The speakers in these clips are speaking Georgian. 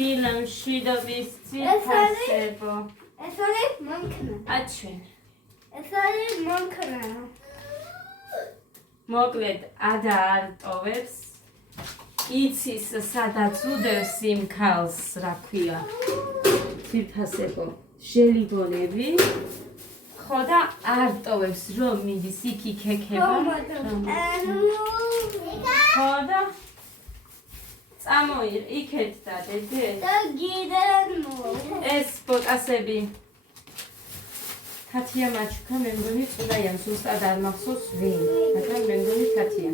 ფილმში და ვიცი ფასებო. ეს არის მანქანა. აჩვენ. ეს არის მანქანა. მოკლედ ადა არ ტოვებს. იცის სადაც უდევს იმ ქალს, რა ქვია. ფირფასებო. ჟელიბონები. ხო და არ ტოვებს რომ მიდის იქ იქექება. ხო და წამოიღ იქეთ და დედე. და გიდენ ეს ბოკასები. თათია მაჩუქა მე მგონი წუდაიან ზუსტად არ მახსოვს ვინ. მაგრამ მე მგონი თათია.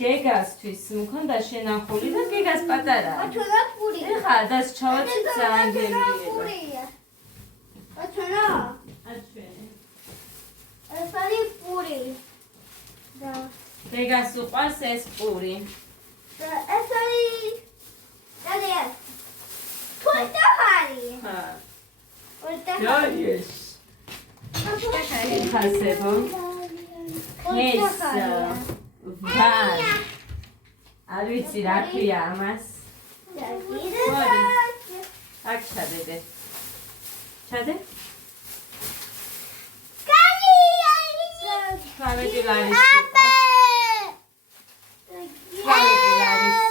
გეგასთვის მქონდა შენახული და გეგას პატარა. აჩვენა პური. ეხა დას ჩავაცი ძალიან გემრიელია. აჩვენა. აჩვენე. ეს არის პური. და გეგას უყვარს ეს პური. ეს არის დადია. თუთაჰარი. ჰა. თუთაჰარი. იოიეს. ფასებო. ეს ვარ. არ ვიცი რა ქვია ამას. აქ ჩადე. ჩადე? ხავეთი ლარის. ხავეთი ლარის.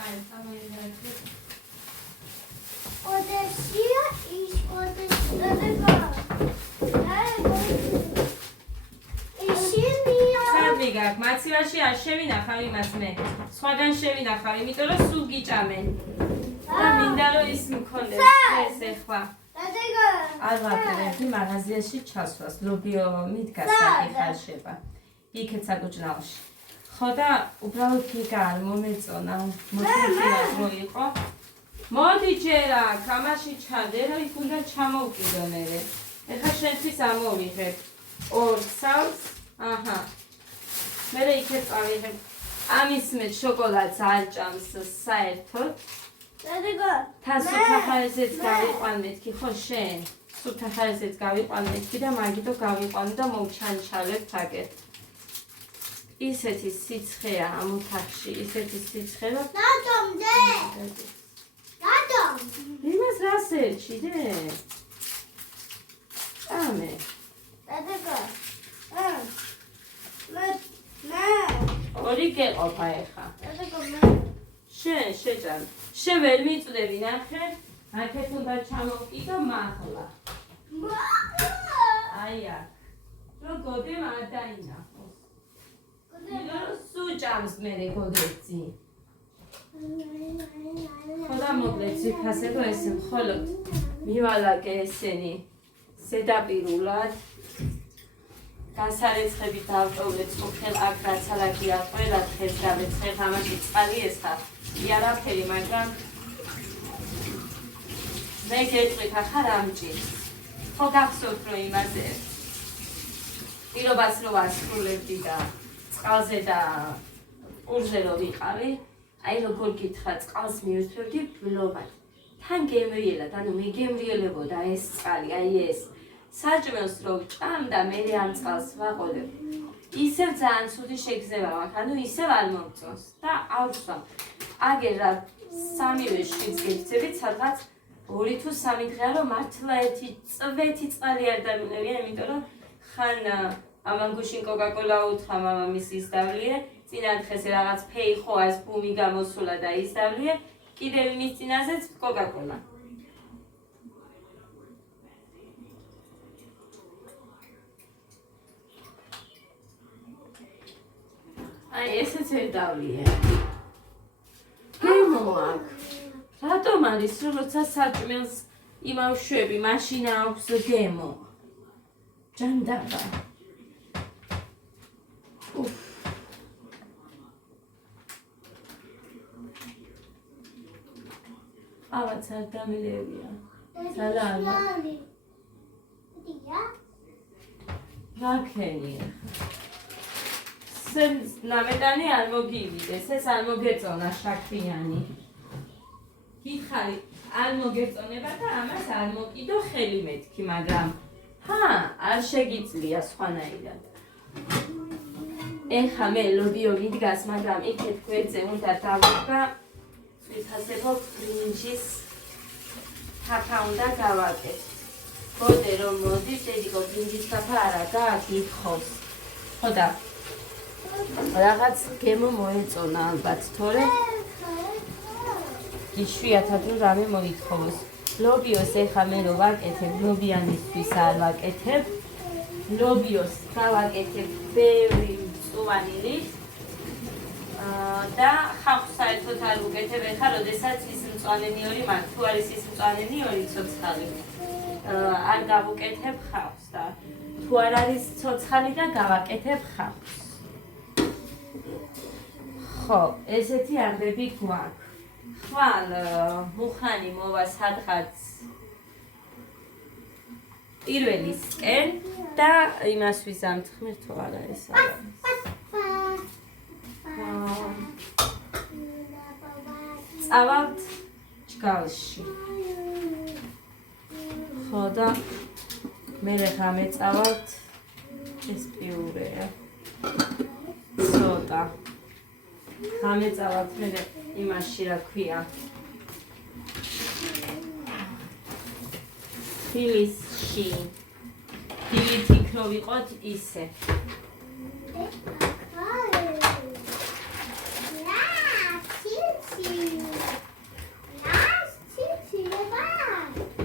კაი, სამოიღე. Odessia is odessia. სად მაცივაში არ შევინახავ იმას მე. სხვაგან შევინახავ, იმიტომ რომ სულ გიჭამენ. და მინდა რომ ის მქონდეს ეს ეხლა. არ ვაკეთებ მაღაზიაში ჩასვას, ლობიო მიდგას საკითხაშება. იქეც აგუჭნავში. ხო და უბრალოდ გიგა არ მომეწონა. მოსულიყო რო იყო. მოდი ჯერა, კამაში ჩადე, რომ იქ უნდა ჩამოვკიდო მე. ეხლა შენთვის ამოვიღებ. ორ სავს. აჰა. მე იქეთ წავიღებ. ამის მე შოკოლადს არ ჭამს საერთოდ. თასუთახარეზეც გავიყვან მეთქი ხო შენ? სუთახარეზეც გავიყვან მეთქი და მაგითო გავიყვან და მოვჩანჩალებ ფაგერ. ისეთი სიცხეა ამ ოთახში, ისეთი სიცხე რომ Dadom de. Dadom. იმას რასეჩი დე? ამე. Dadego. მე. ორი გეყოფა ეხა. Dadego მე. შენ შეჭამ. შენ ვერ მიწდები ნახე? აქეთ უნდა ჩამოვკიდო მაღლა. აი აქ. რო გოდე არ დაინახოს. გოდე სუჭამს მე გოდეცი. ხოდა მოკლედ ფასებო ეს მხოლოდ მივალაგე ესენი ზედაპირულად. განსარეცხებით დავტოვეთ მოხელ აქ რაც ალაგია ყველა დღეს დავეცხებ ამაში წყალი ესხა. იარაფერი მაგრამ მე გეტყვით ახლა რამჭირს. ხო გახსოვთ რომ იმაზე პირობას რო ვასრულებდი და წყალზე და პურზე რო ვიყავი, აი როგორ გითხრა წყალს მივიწვევდი ბლობად. თან გემრიელად, ანუ მე გემრიელებოდა ეს წყალი, აი ეს. საჭმელს რო ვჭამ და მე ამ წყალს ვაყოლებ. ისევ ძალიან ცუდი შეგრძნება მაქვს, ანუ ისევ არ მომწონს და ავსვამ. აგერ რა სამივე შვიდს გექცევით, სადღაც 2 თუ 3 დღეა რომ მართლა ერთი წვეთი წყალი არ დამინევია, იმიტომ რომ ხან ამან გუშინ კოკა-კოლა უთხრა მამამის ისდავლიე, წინა დღეს რაღაც ფეიხოას ბუმი გამოსულა და ისდავლიე, კიდევ იმის წინაზეც კოკა-კოლა. აი ესეც ვერ დავლიე. გემო აქვს. რატომ არის რომ როცა საჭმელს იმავშვები, მაშინ აქვს გემო. ჯანდაბა. ავაც არ დამილევია. სალამა. რაკენია. სენს ნამეტანი არ მოგივიდეს, ეს არ მოგეწონა შაქრიანი. გითხარი, არ მოგეწონება და ამას არ მოკიდო ხელი მეთქი, მაგრამ არ შეგიძლია სხვანაირად. ეხა მე ლობიო მიდგას, მაგრამ იქეთ გვერდზე უნდა დავუდგა ვიფასებო ბრინჯის თაფა უნდა გავაკეთო. ბოდე რომ მოდის, დედიკო ბრინჯის თაფა არა გააქვს ითხოვს. ხო და რაღაც გემო მოეწონა ალბათ, თორე იშვიათად რომ რამე მოითხოვოს. ლობიოს ეხა მე რო ვაკეთებ, ლობიანისთვის არ ვაკეთებ. ლობიოს გავაკეთებ ბევრი მწვანილი და ხავხს საერთოდ არ ვუკეთებ ეხა, როდესაც ის მწვანენი ორი მაქვს. თუ არის ის მწვანენი ორი ცოცხალი, არ გავუკეთებ ხავხს და თუ არ არის ცოცხალი და გავაკეთებ ხავხს. ხო, ესეთი ამბები გვაქვს. ხვალ მუხანი მოვა სადღაც პირველისკენ და იმას ვიზამთქმევ თუ არა ეს არა. წავალთ ჯგალში. ხო და მე ღამე წავალთ ეს პიურეა. ცოტა. ღამე წავალთ მე იმაში რა ქვია. ფილისში. ფილით იქ რო ვიყოთ ისე.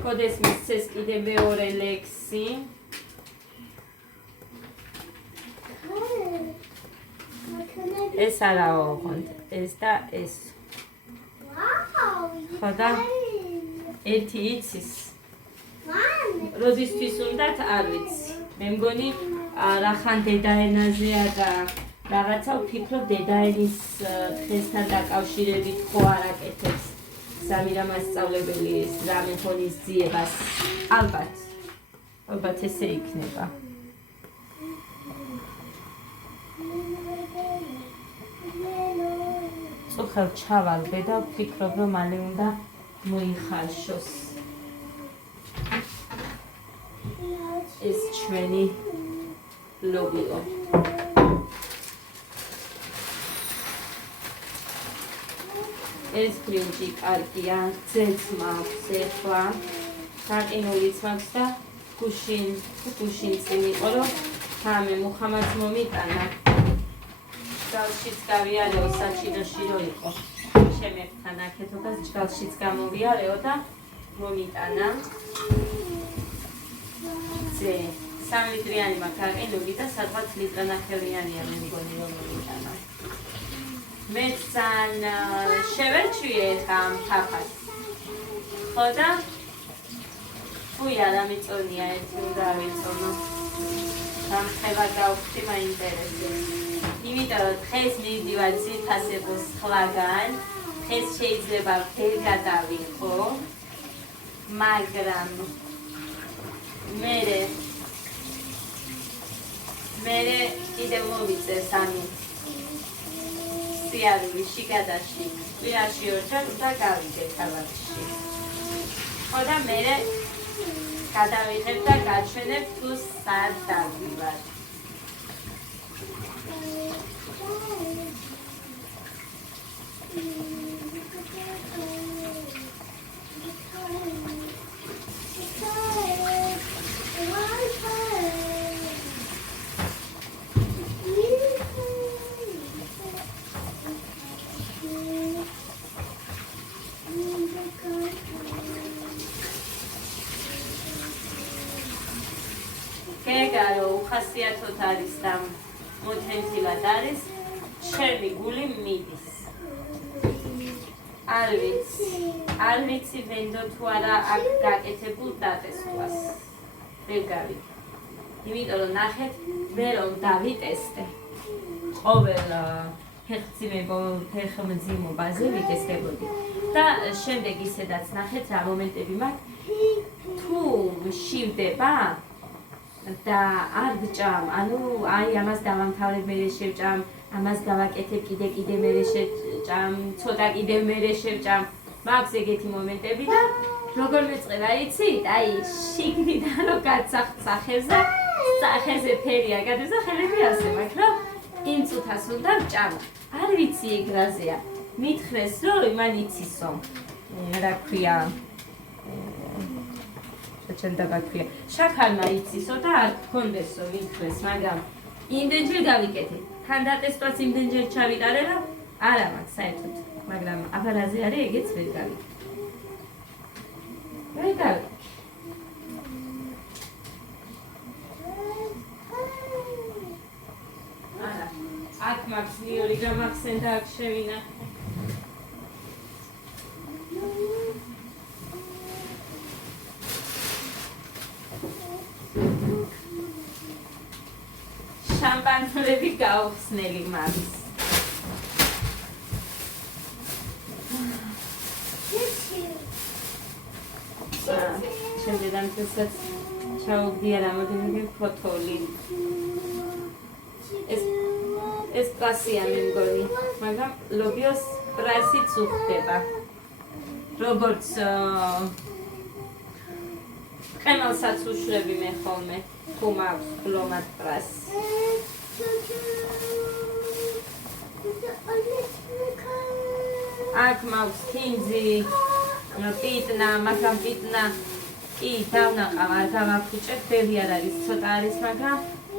კოდეს მისცეს კიდე მეორე ლექსი. ეს არაო ხონდ, ეს და ეს. ხო და ერთი იცის. როდისთვის უნდათ არ ვიცი. მე მგონი რახან დედაენაზეა და რაღაცა ვფიქრობ დედაენის დღესთან დაკავშირებით ხო არ აკეთებს სამირა მასწავლებელი ეს რამე ღონისძიებას. ალბათ ესე იქნება. წუხელ ჩავალდე და ვფიქრობ რომ მალე უნდა მოიხარშოს. ეს ჩვენი ლობიო. ეს ბრინჯი კარგია, ძეც მაქვს ეხლა, გაყინულიც მაქვს და გუშინ წინ იყო რომ თამე მუხამაც მომიტანა. ჯგალშიც გავიარეო, საჩინოში რო იყო. შემეფთან აქეთობას ჯგალშიც გამოვიარეო და მომიტანა. ძე 3 ლიტრიანი მაქვს გაყინული და სადღაც ლიტრანახევრიანია მე მგონი რომ მომიტანა. მეცან შევერჩვიე ხა თაფას. ხო და არა მიწონია ერთი უნდა ვიწონო. გამხევა გავხდი მაინტერესებს. იმიტომ რომ დღეს მივდივარ ძირფასებოს სხვაგან. დღეს შეიძლება ვერ გადავიღო. მაგრამ მე კიდევ მომიწევს ამი სიარული შიგადაში კვირაში ორჯერ უნდა გავიდე ქალაქში. ხო და მე გადავიღებ და გაჩვენებ თუ სად დავივარ. გეგარო უხასიათოდ არის და მოთენთილად არის, ჩემი გული მიდის. არ ვიცი ვენდო თუ არა აქ გაკეთებულ დატესტვას. ვერ გავიგე. იმიტომ რომ ნახეთ, მე რომ დავიტესტე. ყოველ ფეხმძიმობაზე ვიტესტებოდი. და შემდეგ ისედაც ნახეთ რა მომენტები მაქვს, თუ შივდება და არ გჭამ, ანუ აი ამას დავამთავრებ მერე შევჭამ, ამას გავაკეთებ კიდე მერე შევჭამ, ცოტა კიდე მერე შევჭამ. მაქვს ეგეთი მომენტები და როგორ მეწყება იცით? აი შიგნიდან რომ გაცახცახებს და სახეზე ფერია გადასახელები ასე, მაგრამ იმ წუთას უნდა ვჭამა. არ ვიცი ეგ რაზეა. მითხრეს რომ იმან იცისო. რა ქვია? შეჩენდაბაქვია. შაქარმა იცისო და არ გქონდესო მითხრეს, მაგრამ იმდენჯერ გავიკეთე. თან დატესტვას იმდენჯერ ჩავიტარე რომ არა მაქვს საერთოდ, მაგრამ აბარაზე არის ეგეც ვერ გავიკეთე. ვერ გავიკეთე. არა, აქ მაქვს ნიორი გამახსენდა აქ შევინა. შამპანურები გაუხსნელი მაქვს. შემდეგან თესაც ჩაუგდია რამოდენიმე ფოთოლი. ეს კლასია მე მგონი, მაგრამ ლობიოს პრაისიც უხდება. როგორც ყემალსაც უშვები მე ხოლმე, თუ მაქვს ბლომად პრაისი. აქ მაქვს თინძი, პიტნა, მაგრამ პიტნა კი დავნაყავ, არ გავაფუჭებ, ბევრი არ არის, ცოტა არის, მაგრამ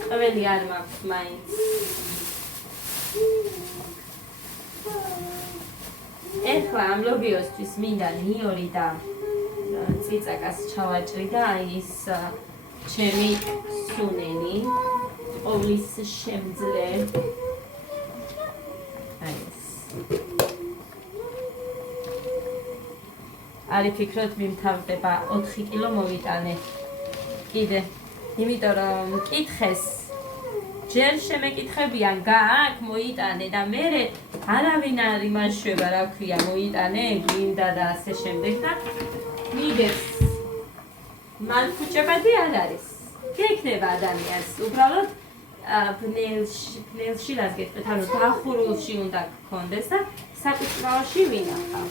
ყველი არ მაქვს მაინც. ეხლა ამ ლობიოსთვის მინდა ნიორი და წიწაკას ჩავაჭრი და აი ის ჩემი სუნენი, ყოვლის შემძლე. აი ეს. არი ფიქრობთ მიმთავრდება 4 კილო მოვიტანე კიდე, იმიტომ რომ მკითხეს ჯერ შემეკითხებიან გააკ მოიტანე და მერე არავინ არ იმაშვება რა ქვია მოიტანე გინდა და ასე შემდეგ და მიგებს მალფუჭებადი არ არის გექნება ადამიანს უბრალოდ ფნელში რას გეტყვით ანუ დახურულში უნდა გქონდეს და საკუთრებაში ვინახავ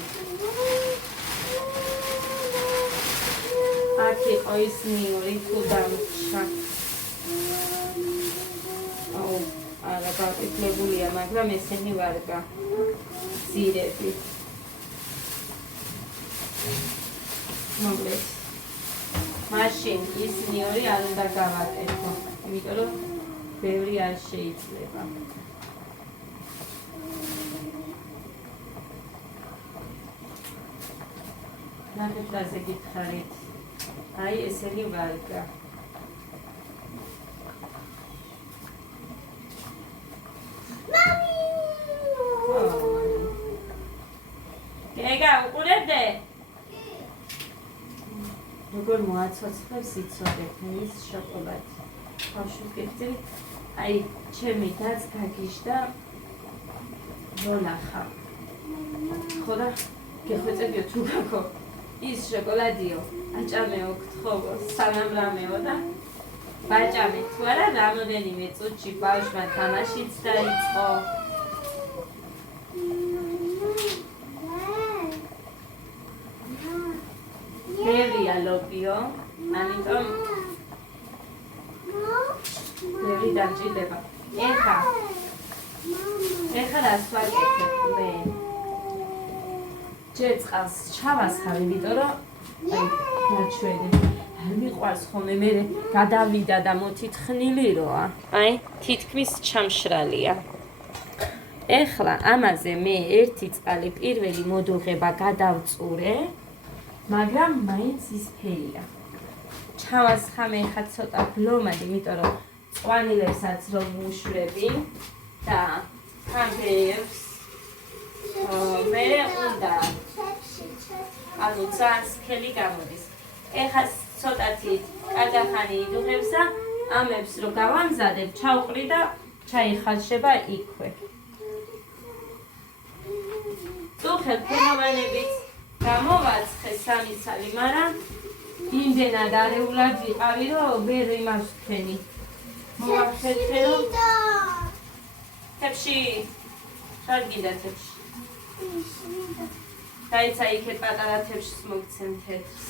აქ იყო ის ნიორი თუ დამჩა არა გაკეთებულია, მაგრამ ესენი ვარგა ძირები. მოგლეთ. მაშინ ის ნიორი არ უნდა გავაკეთო, იმიტომ რომ ბევრი არ შეიძლება. ნახევრაზე გითხარით. აი ესენი ვარგა. ეგა უყურებდე? როგორ მოაცოცხლებს იცოდეთ ის შოკოლადი. ბავშვი გეძირი, აი ჩემი დაც გაგიშდა რონახა. ხო და გეხვეწებიო თუ გაქო ის შოკოლადიო, აჭამეო გთხოვო, სანამ რამეო და ბაჭამე თუ არა რამოდენიმე წუთში ბავშვმა თამაშიც დაიწყო. ბევრია ლობიო, ამიტომ ბევრი დამჭირდება. ეხლა რას ვაკეთებ მე? ჯერ წყალს ჩავასხავ, იმიტომ რომ აი გაჩვენე. არ მიყვარს ხოლმე მე გადავიდა და მოთითხნილი როა. აი თითქმის ჩამშრალია. ეხლა ამაზე მე ერთი წყალი პირველი მოდუღება გადავწურე. მაგრამ მაინც ის ფერია. ჩავასხამე ხა ცოტა ბლომად, იმიტომ რომ წვანილებსაც რომ უშვები და თანდებს მე უნდა ანუ ძალიან სქელი გამოდის. ეხა ცოტათი კაჯახანი იდუღებს და ამებს რომ გავამზადებ, ჩავყრი და ჩაიხალშება იქვე. წუხებ ფენოვანებით გამოვაცხე სამი ცალი, მაგრამ იმდენად არეულად ვიყავი, რომ ვერ იმას ვქენი. მოვახერხე რომ თებში, შარ გინდა თებში. დაიცა იქე პატარა თებშს მოგცემ თეთრს.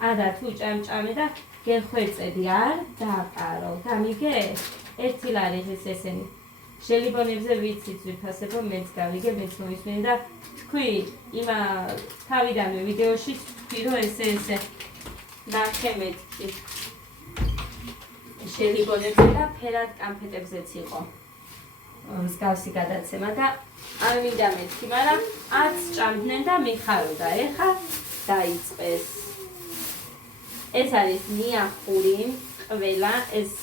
არა თუ ჭამჭამე და გეხვეწედი არ დაპარო გამიგე ერთი ლარიღის ესენი შელიბონებზე ვიცით ვიფასებო მეც გავიგე მეც მოისმენი და თქვი იმა თავიდანვე ვიდეოში თქვი რომ ესე ნახე მეთქი შელიბონებზე და ფერად კამფეტებზეც იყო მსგავსი გადაცემა და არ მინდა მეთქი მაგრამ არც ჭამდნენ და მიხაროდა ეხა დაიწყეს ეს არის ნიახური ყველა ეს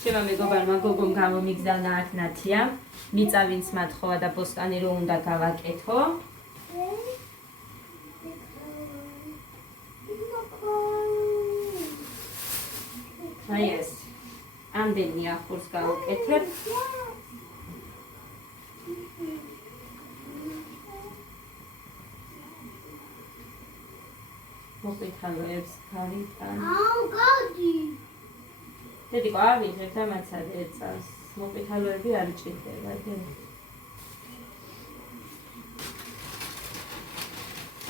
შემა მეგობარმა გოგომ გამომიგზავნა აქ ნათია მიწავინც მათხოვა და ბოსტანი რო უნდა გავაკეთო აი ეს ამდენ ნიახურს გავაკეთებ მოკითხალოებს გავიტან გადი დედიკო ავიღებ და მაცადე ეწავს მოკითხალოები არ ჭირდება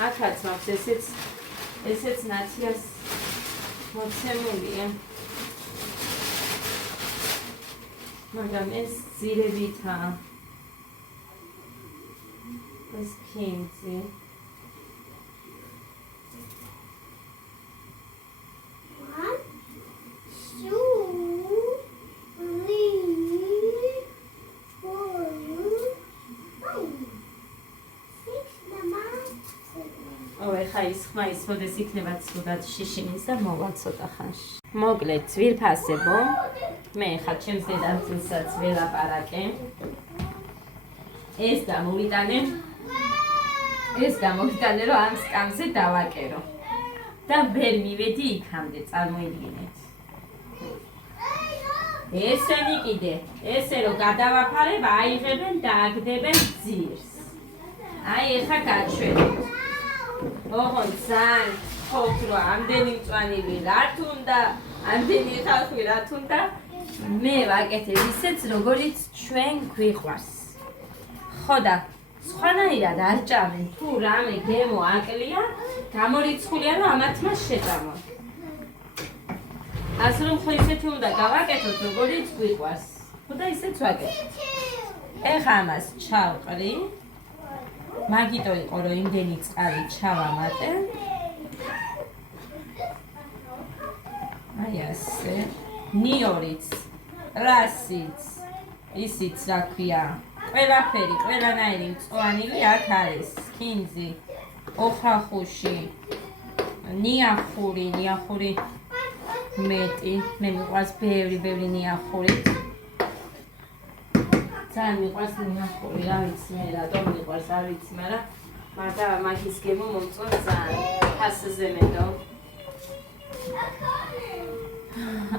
აქაც მაქვს ესეც ნათიას მოცემულია მაგრამ ეს ძირებითაა ეს ქიმძი ის ხმა ისოდეს იქნება ცუდად შიშინის და მოვა ცოტა ხანში. მოკლედ ძვირფასებო. მე ხა ჩემს დედამწულსაც ველაპარაკე. ეს გამოვიტანე რომ ამ სკამზე დავაკერო. და ვერ მივედი იქამდე, წარმოიდგინეთ. ესენი კიდე, ესე რომ გადავაფარებ, აიღებენ და აგდებენ ძირს. აი ეხა გაჩვენეთ. ოღონდ ძალიან ხოთ რომ ამდენი მწვანილი რა თუნდა, ამდენი ხალხი რა თუნდა, მე ვაკეთებ ისეც როგორიც ჩვენ გვიყვარს. ხო და სხვანაირად არ ჭამენ, თუ რამე გემო აკლია, გამორიცხულია რომ ამათმა შეჭამონ. ასე რომ ხო ისეთი უნდა გავაკეთოთ როგორიც გვიყვარს. ხო და ისეც ვაკეთებ. ეხა ამას ჩავყრი. მაგიტო იყო რომ იმდენი წყალი ჩავამატე. აი ასე. ნიორიც, რასიც, ისიც რა ქვია. ყველაფერი, ყველანაირი მწვანილი აქ არის. ქინძი, ოხრახუში, ნიახური მეტი. მე მიყვარს ბევრი ნიახური. ძალიან მიყვარს ნიახური, რა ვიცი მე რატომ მიყვარს, არ ვიცი, მაგრამ მაგის გემო მომწონს ძალიან. ფასზე მეტო.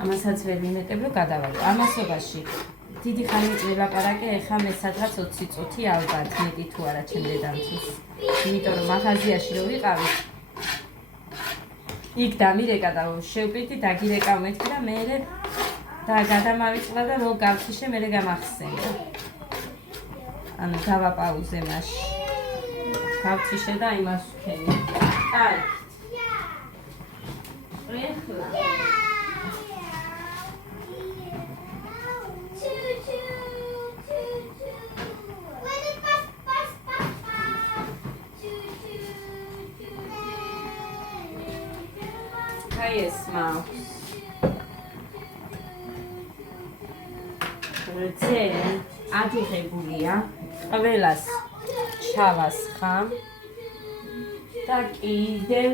ამასაც ვერ ვიმეტებ რომ გადავარო. ამასობაში დიდი ხანი ველაპარაკე, ეხა მე სადღაც 20 წუთი ალბათ, მეტი თუ არა ჩემ დედამწულს. იმიტომ რომ მაღაზიაში რო ვიყავი, იქ დამირეკა და შევპიტი, დაგირეკავ მეთქი და მე და გადამავიწყდა და რო გავხიშე, მე გამახსენდა. ანუ გავაპაუზე მაშინ. გავხიშე და იმას ვქენი. აი. ეხლა ეს მაქვს. როცა ადიღებულია, ყველას ჩავასხამ და კიდევ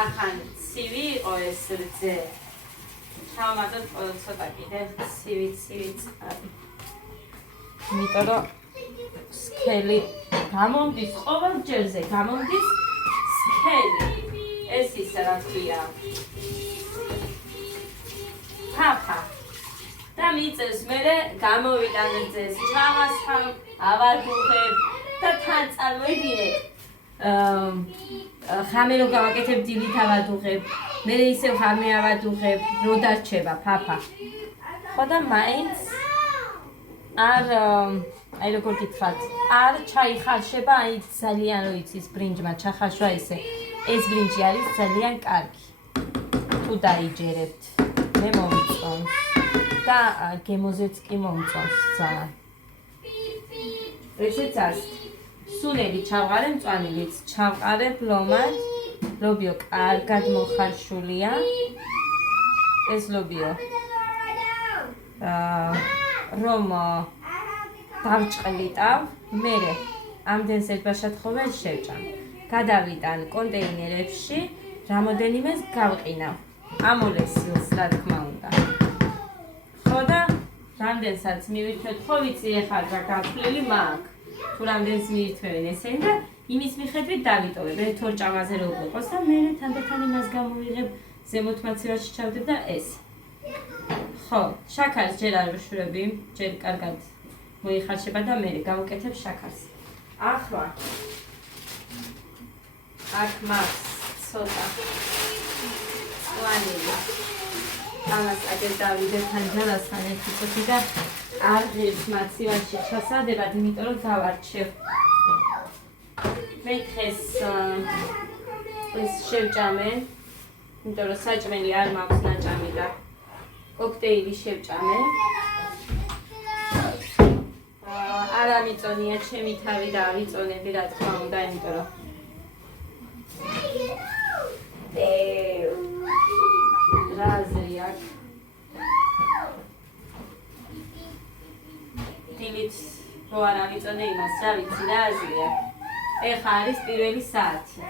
ახან ცივი იყო ეს რძე. ჩავამატოთ ცოტა კიდევ ცივი წყალი. იმიტომ რომ სქელი გამომდის ყოველ ჯერზე, გამომდის სქელი. ეს ის რა ქვია. ფაფა. და მიწევს მე გამოვიტანე ძეს, ჩავასხამ, ავადუღებ და თან წარმოიდგინეთ. ხამე რო გავაკეთებ დილით ავადუღებ, მე ისევ ხამე ავადუღებ, რო დარჩება ფაფა. ხო და მაინც აი როგორ გითხრათ, არ ჩაიხარშება, აი ძალიან რო იცის ბრინჯმა ჩახარშვა ისე. ეს ბრინჯი არის ძალიან კარგი. თუ დაიჯერებთ, მე მომწონს და გემოზეც კი მომწონს ძალიან. ესეც ასე. სუნელი ჩავყარე, მწვანილიც ჩავყარებ ლომად. ლობიო კარგად მოხარშულია. ეს ლობიო. რომ დავჭყლიტავ, მე ამდენს ერთბაშად ხო ვერ შევჭამ. გადავიტან კონტეინერებში, რამოდენიმეს გავყინავ. ამოლესილს, რა თქმა უნდა. ხო და რამდენსაც მივირთვეთ, ხო ვიცი ეხლა რა გაფლილი მაქვს. თუ რამდენს მიირთმევენ ესენი და იმის მიხედვით დავიტოვებ. ერთ ორ ჭამაზე რო გვიყოს და მე თანდათან იმას გამოვიღებ, ზემოთ მაცივარში ჩავდებ და ეს. ხო, შაქარს ჯერ არ ვშურები, ჯერ კარგად მოიხარშება და მე გავუკეთებ შაქარს. ახლა აქ მაქვს ცოტა მწვანილი. ამას აგერ დავიდეთ თან ჯალასთან ერთი წუთი და არ ღირს მაცივარში ჩასადებად, იმიტომ რომ დავარჩევ. მე დღეს ეს შევჭამე, იმიტომ რომ საჭმელი არ მაქვს ნაჭამი და კოქტეილი შევჭამე. არა მიწონია ჩემი თავი და ავიწონები რა თქმა უნდა, იმიტომ რომ რა აზრი აქვს? დილით რო არ ავიწონე იმას, რა ვიცი რა აზრი აქვს? ეხა არის პირველი საათი.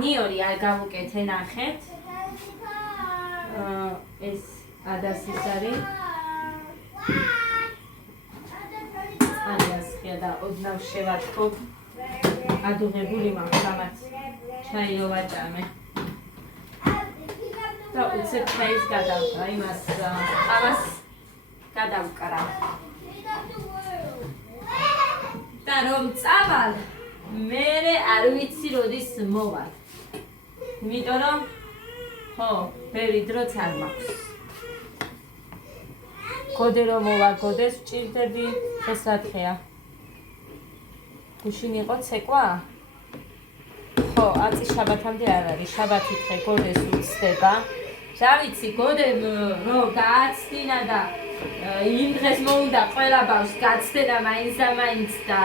ნიორი არ გავუკეთე ნახეთ. ეს ადასის არის. არიასხია და ოდნავ შევათქო. ადუღებული მაქვს ამათ ჩაიო ვაჭამე. და უცებ ჩაის გადავკრა, ამას გადავკრა. და რომ წავალ, მე არ ვიცი როდის მოვალ. იმიტომ რომ ხო, ბევრი დროც არ მაქვს. გოდე რომ მოვალ, გოდეს ვჭირდები, ეს რა დღეა? გუშინ იყო ცეკვა? ხო, აწი შაბათამდე არ არის, შაბათი დღე გოდეს უცდება. რა ვიცი, გოდე რო გააცდინა და იმ დღეს მოუნდა ყველა ბავშვს გაცდენა მაინც და მაინც და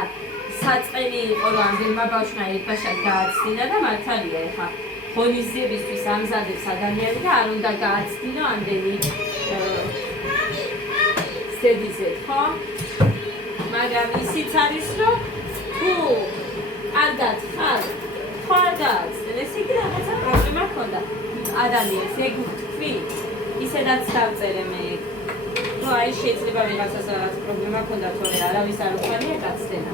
საწყენი იყო რომ ამდენმა ბავშვმა ერთბაშად გააცდინა და მართალია ეხა ღონისძიებისთვის ამზადებს ადამიანი და არ უნდა გააცდინო ამდენი ზედიზედ, ხო? მაგრამ ისიც არის რომ თუ კარგად ხარ, ხო არ გააცდენ, ეს იგი რაღაცა პრობლემა ჰქონდა ადამიანს, ეგ ვთქვი, ისედაც დავწერე მე ეგ. ნუ აი შეიძლება ვიღაცას რაღაც პრობლემა ჰქონდა, თორე არავის არ უხარია გაცდენა.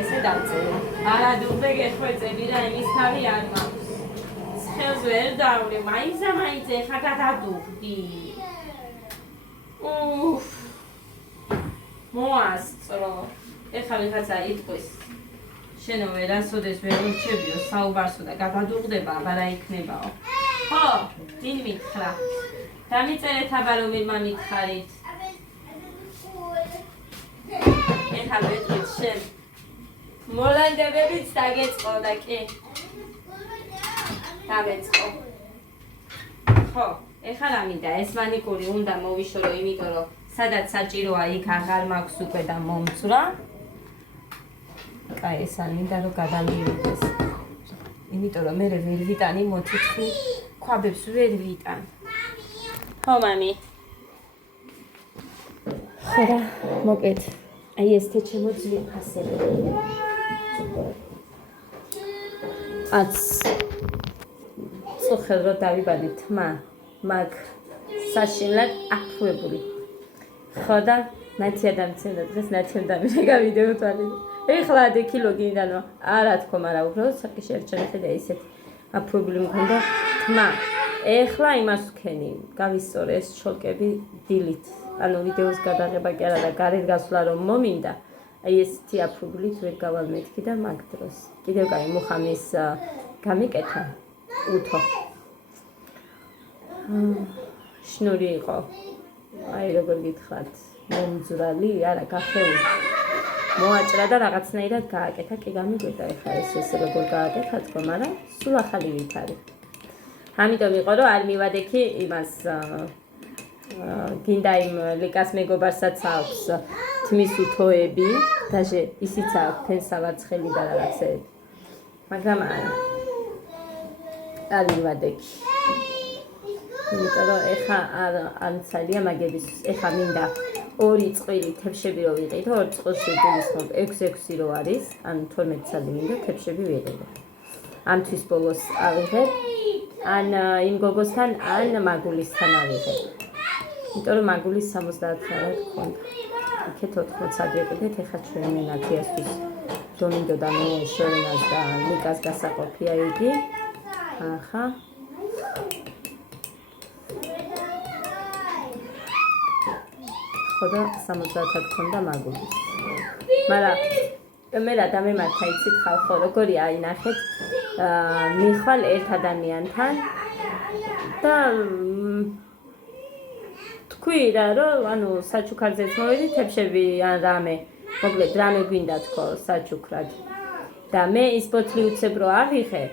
ესე დავწერე. არა დუბე გეხვეწები და იმის თავი არ მაქვს. ხელს ვერ დავრი, მაინც და მაინც ეხა გადადუღდი. მოასწრო. ეხა ვიღაცა იტყვის. შენო ვერასოდეს ვერ ურჩებიო საუბარსო და გადადუღდება, აბა რა იქნებაო. ხო, ვინ მითხრა? დამიწერეთ აბა რომელმა მითხარით. ეხლა ვეტყვით შენ. მოლანდებებიც დაგეწყო და კი. დავეწყო. ხო, ეხლა რა მინდა, ეს მანიკური უნდა მოვიშორო, იმიტომ რომ სადაც საჭიროა იქ აღარ მაქვს უკვე და მომცვრა. კაი, ეს არ მინდა რომ გადამივიდეს. იმიტომ რომ მე ვერ ვიტანი მოციქი ქვაბებს ვერ ვიტან. ხო, მამი. ხო რა, მოკეთ. აი ეს თე შემოძლია ფასები. აც წუხელ რო დავიბადე თმა, მაგ საშინლად აფუებული. ხო და ნაცი ადამიანა დღეს ნაცემ დამირეკა ვიდეო თვალი. ეხლა 10 კილო გინდანო, არა თქო, მაგრამ უბრალოდ საკი შეერჩენე და ისეთ აფუებული მქონდა თმა. ეხლა იმას ვქენი, გავისწორე ეს შოლკები დილით. ანუ ვიდეოს გადაღება კი არა და გარეთ გასვლა რომ მომინდა. აი ესეთი აფუგლით ვერ გავალ მეთქი და მაგ დროს. კიდევ კაი მუხამის გამიკეთა უთო. შნური იყო. აი როგორ გითხრათ, მომძვრალი, არა, გახეული. მოაჭრა და რაღაცნაირად გააკეთა, კი გამიგვიდა ეხლა ეს როგორ გააკეთა თქო, მაგრამ სულ ახალი ვით არის. ამიტომ იყო რომ არ მივადექი იმას გინდა იმ ლიკას მეგობარსაც აქვს თმის უთოები, даже ისიც აქვს თენსავარცხელი და რაღაცეები. მაგრამ არ მივადექი. იმიტომ რომ ეხა არ მცალია მაგების, ეხა მინდა 2 წყვილი თევშები რო ვიყიდო, 2 წყვილში გულისხმობ 6-6 რო არის, ან 12 წელი მინდა თევშები ვიყიდო. ამთვის ბოლოს ავიღებ, ან იმ გოგოსთან, ან მაგულისთან ავიღებ. იმიტომ რომ მაგულის 70 რა გქონდა. იქეთ 80 ვიყიდეთ, ეხა ჩვენ მენათიასთვის დომინდო და მე შორენას და ლიკას გასაყოფია იგი. ახა ხოდა 70-ად გქონდა მაგულის. მაგრამ მე რა დამემართა იცით ხალხო, როგორი აინახეთ, მიხვალ ერთ ადამიანთან და თქვი რა რომ ანუ საჩუქარზეც მოვედი თებშები ან რამე, მოკლედ რამე გვინდა თქო საჩუქრად. და მე ის ბოთლი უცებ რო ავიღე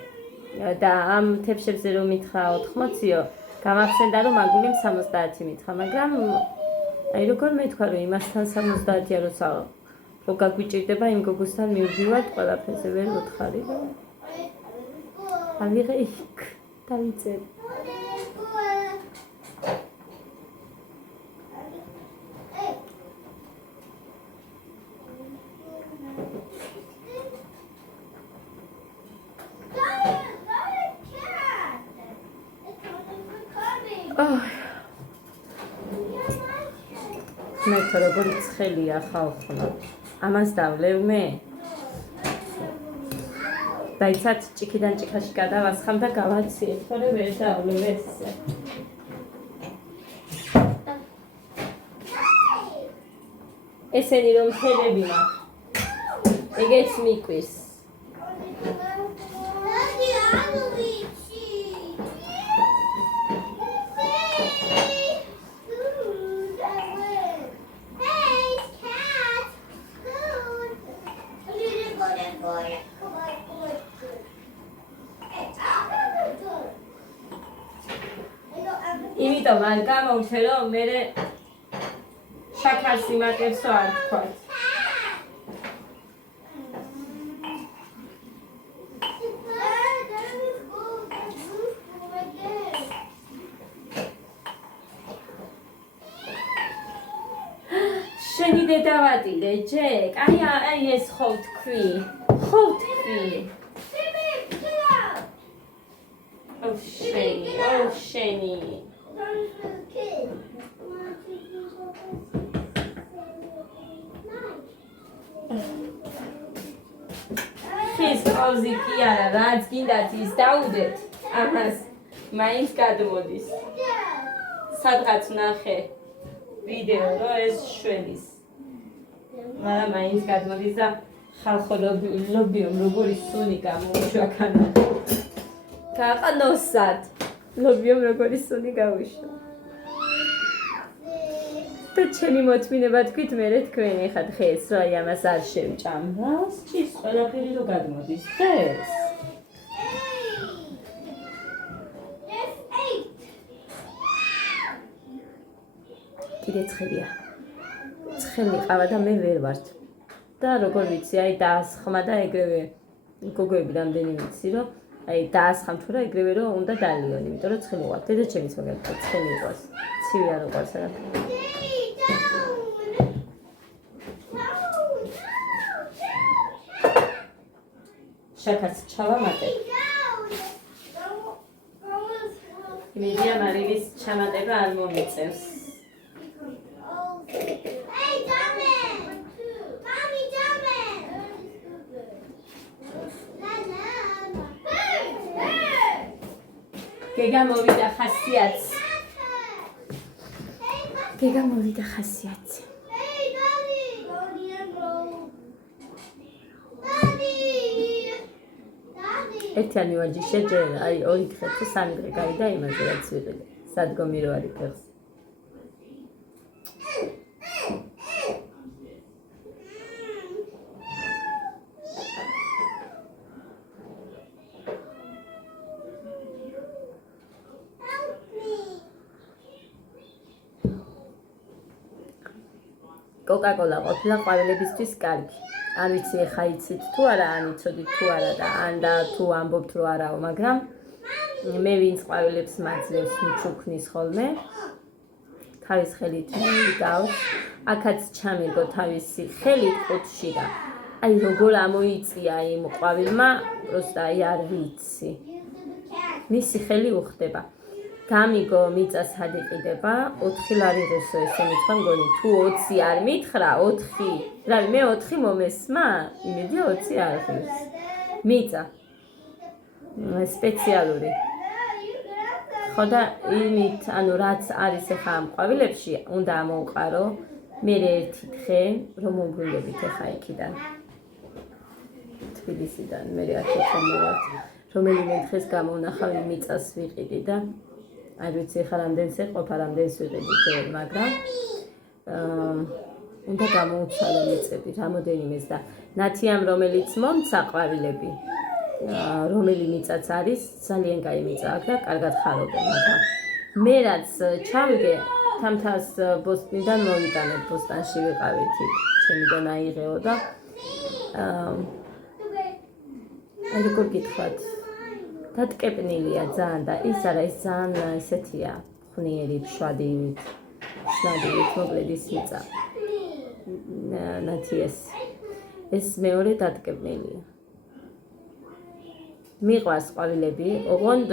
და ამ თებშებზე რომ მითხრა 80-ო, გამახსენდა რომ მაგული 70 მითხრა, მაგრამ აი როგორ მეთქვა რომ იმასთან 70-ია როცა რო გაგვიჭირდება იმ გოგოსთან მივდივართ ყველაფერზე ვერ ვთხარი და ავიღე იქ დავიწერ. მე თორე როგორი ცხელია ხალხო. ამას დავლევ მე. დაიცათ ჭიქიდან ჭიქაში გადავასხამ და გავაციებ, თორე ვერ დავლევ ესე. ესენი რომ ხელები მაქვს. ეგეც მიკვირს. იმიტომ არ გამოვთე რომ მე შაქარს იმატებსო არ თქვათ. შენი დედავატირე ჯეკ, აი ეს ხო თქვი. შენი ხის ყავზი კი არა, რაც გინდათ ის დაუდეთ, ამას მაინც გადმოდის. სადღაც ნახე ვიდეო, რომ ეს შველის. მაგრამ მაინც გადმოდის და ხალხო ლობიომ როგორი სუნი გამოუშვა კანალში. გაყნოსად. ლობიომ როგორი სუნი გავიშვა. და ჩემი მოთმინება თქვით მე თქვენ ეხა დღეს რა ამას არ შევჭამ. რას ჭირს ყველაფერი რო გადმოდის დღეს? კიდე ცხელია. ცხელი ყავა და მე ვერ ვართ. და როგორ ვიცი, აი დაასხმა და ეგრევე გოგოები რამდენი ვიცი რომ აი დაასხამ თუ რა ეგრევე რომ უნდა დალიონი, იმიტომ რომ ცხელი ვარ. დედა ჩემიც მაგალითად ცხელი იყოს. ცივი არ უყვარს რა. შაქარს ჩავამატებ. იმედია მარილის ჩამატება არ მომიწევს. გეგა მოვიდა ხასიათი. ერთიანი ვაჯი შეჯერა, აი 2 დღე თუ 3 დღე გაიდა იმაზე რაც ვიყიდე. სადგომი რო არის ფეხს. კოკა-კოლა ყოფილა ყვავილებისთვის კარგი. არ ვიცი ეხა იცით თუ არა, ან იცოდით თუ არა და ან და თუ ამბობთ რომ არაო, მაგრამ მე ვინც ყვავილებს მაძლევს მჩუქნის ხოლმე. თავის ხელით მიგავს, აქაც ჩამიგო თავისი ხელით ყუთში და აი როგორ ამოიწია იმ ყვავილმა, პროსტა აი არ ვიცი. მისი ხელი უხდება. გამიგო მიწას ადიყიდება, 4 ლარი რუსო ესე მითხრა მგონი, თუ 20 არ მითხრა, 4. რავი, მე 4 მომესმა, იმედია 20 არ ღირს. მიწა. სპეციალური. ხო და იმით, ანუ რაც არის ახლა ამ ყვავილებში, უნდა ამოვყარო მე ერთი დღე, რომ მომგვრილებით ახლა იქიდან. თბილისიდან, მე აქეთ მომვართ. რომელიმე დღეს გამოვნახავ იმ მიწას ვიყიდი და არ ვიცი ახლა რამდენს ეყოფა, რამდენს ვიყიდი ძველ, მაგრამ უნდა გამოვცალო მიწები, რამოდენიმეს და ნათიამ რომელიც მომცა ყვავილები, რომელი მიწაც არის, ძალიან კაი მიწა აქვს და კარგად ხარობენ, მაგრამ მე რაც ჩავიგე, თამთას ბოსტნიდან მოვიტანებ, ბოსტანში ვიყავით იქ, ჩემიდან აიღეო და აი როგორ გითხრათ, დატკეპნილია ძალიან და ის არა, ის ძალიან ესეთია, ხვნიერი, მშვადივით, მოკლედ ის მიწა. ნათიეს ეს მეორე დატკეპნილია. მიყვარს ყვავილები, ოღონდ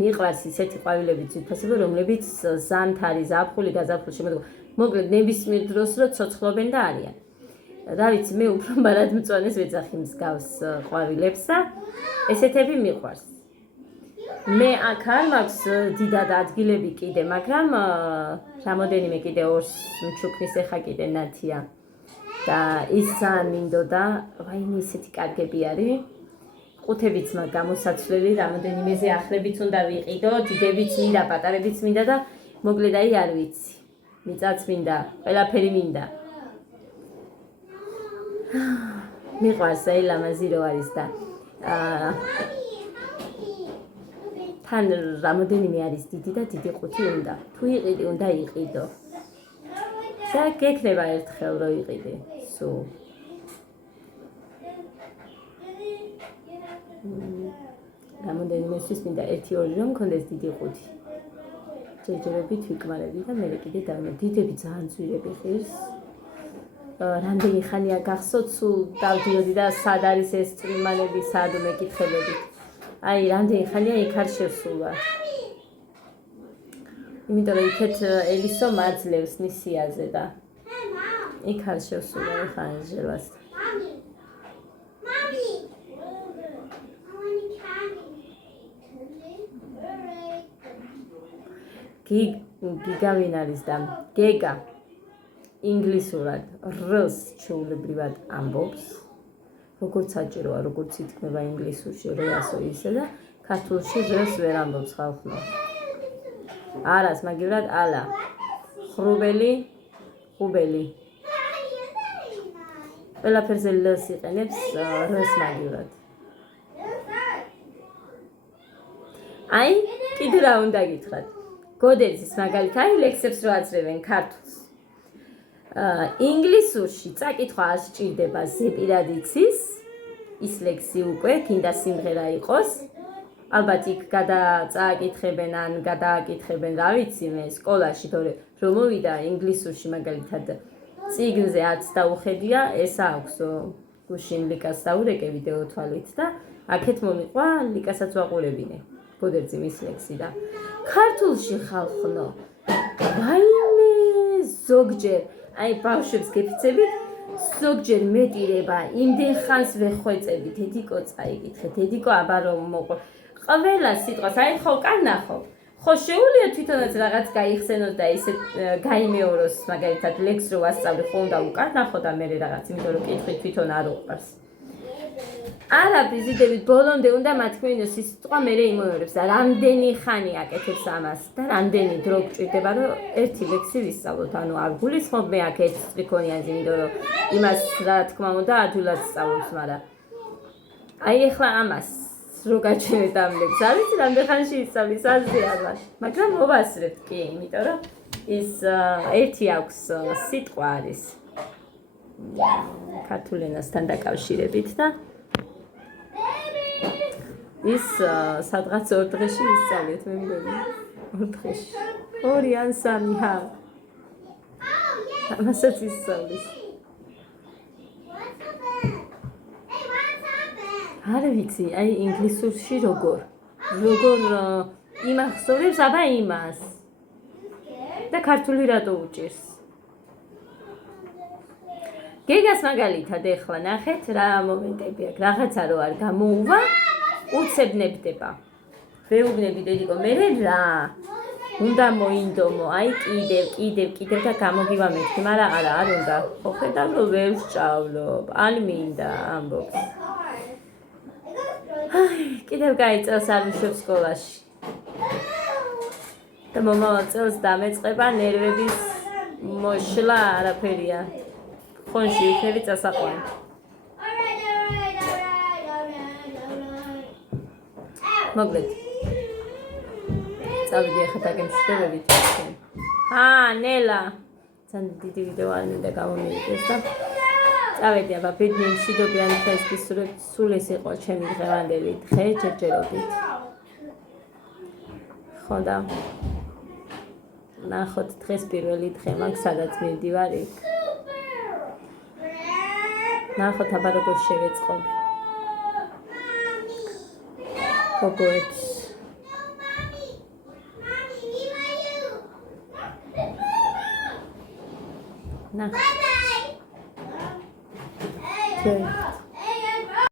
მიყვარს ისეთი ყვავილები ძვირფასები, რომლებიც ზამთარი, ზაფხული, გაზაფხული შემოდგება. მოკლედ ნებისმიერ დროს რო ცოცხლობენ და არიან. რა ვიცი, მე უფრო მარადმწვანეს ვეძახი მსგავს ყვავილებსა, ესეთები მიყვარს. მე აქ არ მაქვს დიდად ადგილები კიდე, მაგრამ რამოდენიმე კიდე ორს მჩუქნის ეხა კიდე ნათია. და ის ძალიან მინდოდა, ვაიმე ისეთი კარგები არის. ყუთებიც მაქვს გამოსაცვლელი, რამოდენიმეზე ახლებიც უნდა ვიყიდო, დიდებიც მინდა, პატარებიც მინდა და მოკლედ აი არ ვიცი. მიწაც მინდა, ყველაფერი მინდა. მიყვარს აი ლამაზი რო არის და თან რამოდენიმე არის დიდი და დიდი ყუთი უნდა. თუ იყიდი, უნდა იყიდო. და გექნება ერთხელ რო იყიდი, სულ. რამოდენიმესთვის მინდა 1-2 რომ მქონდეს დიდი ყუთი. ჯერჯერობით ვიკმარები და მე კიდე დავიმე. დიდები ძალიან ძვირები ღირს. რამდენი ხანია გახსოვთ, სულ დავდიოდი და სად არის ეს წვიმანები, სად მეკითხებოდი. აი, რამდენი ხანია იქ არ შევსულა. იმიტომ რომ იქეთ ელისო მაძლევს ნისიაზე და იქ არ შევსულა ეხა ანჟელას. გიგავინ არის და გეგა ინგლისურად რს ჩვეულებრივად ამბობს, როგორც საჭიროა, როგორც ითქმება ინგლისურში რასო ისე და ქართულში რს ვერ ამბობს ხალხმა. არას მაგივრად ალა, ხრუბელი, ხუბელი. ყველაფერზე ლს იყენებს რს მაგივრად. აი, კიდე რა უნდა გითხრათ. გოდერძის მაგალითად აი ლექსებს რო აძლევენ ქართულს. ინგლისურში წაკითხვა არ სჭირდება ზეპირად იცის ის ლექსი უკვე კიდე სიმღერა იყოს. ალბათ იქ გადაწაკითხებენ ან გადააკითხებენ, რა ვიცი მე სკოლაში თორე რომ მოვიდა ინგლისურში მაგალითად წიგნზე 10 დაუხედია, ეს აქვს გუშინ ლიკას დაურეკე ვიდეო თვალით და აქეთ მომიყვა ლიკასაც ვაყურებინე. გოდერძი მის ლექსი და ქართულში ხალხნო ვაიმე ზოგჯერ აი ბავშვებს გეფიცებით ზოგჯერ მეტირება იმდენ ხანს ვეხვეწები დედიკო წაიკითხე დედიკო აბა რომ მოყვა ყველა სიტყვას აი ხო კანახო ხო შეუძლია თვითონაც რაღაც გაიხსენოს და ისე გაიმეოროს მაგალითად ლექს რო ვასწავლე ხო უნდა უკანახო და მე რაღაც იმიტომ რომ კითხი თვითონ არ უყვარს არაფრის დიდებით ბოლომდე უნდა მათქმეინოს ის სიტყვა მე იმეორებს და რამდენი ხანი აკეთებს ამას და რამდენი დრო გჭირდება რომ ერთი ლექსი ვისწავლოთ ანუ არ გულისხმობ მე აქ ერთ სტრიქონიანზე იმიტომ რომ იმას რა თქმა უნდა ადვილად სწავლობს მაგრამ აი ახლა ამას რო გაჩვენეთ ამ ლექსს არ ვიცი რამდენი ხანში ისწავლის აზრიარად მაგრამ მოვასწრებთ კი იმიტომ რომ ის ერთი აქვს სიტყვა არის ქართულ ენასთან დაკავშირებით და ის სადღაც 2 დღეში ისწავლეთ მე მგონი 2 დღეში 2 ან 3 ჰა ამასაც ისწავლის არ ვიცი აი ინგლისურში როგორ იმახსოვრებს აბა იმას და ქართული რატო უჭირს გეგას მაგალითად ეხლა ნახეთ რა მომენტები აქვს რაღაცა რო არ გამოუვა უცებნებდება ვეუბნები დედიკო მე რა უნდა მოინდომო აი კიდევ და გამოგივა მეთქი მაგრამ არა არ უნდა ხო ხედავ რომ ვერ ვსწავლობ ან მინდა ამბობს აი კიდევ გაიწევს არ ვიშვებ სკოლაში და მომავალ წელს დამეწყება ნერვების მოშლა არაფერია ხონში იქნები წასაყვანი მოგლეთ წავიდი ახლა დაგემშვიდობებით ნელა ძალიან დიდი ვიდეო არ მინდა გამომივიდეს და წავედი აბა ბედნიერ მშვიდობიან დღეს გისურვებთ სულ ეს იყო ჩემი დღევანდელი დღე ჯერჯერობით ხო და ნახოთ დღეს პირველი დღე მაქვს სადაც მივდივარ იქ ნახოთ აბა როგორ შევეწყობ გოგოებს ნახოთ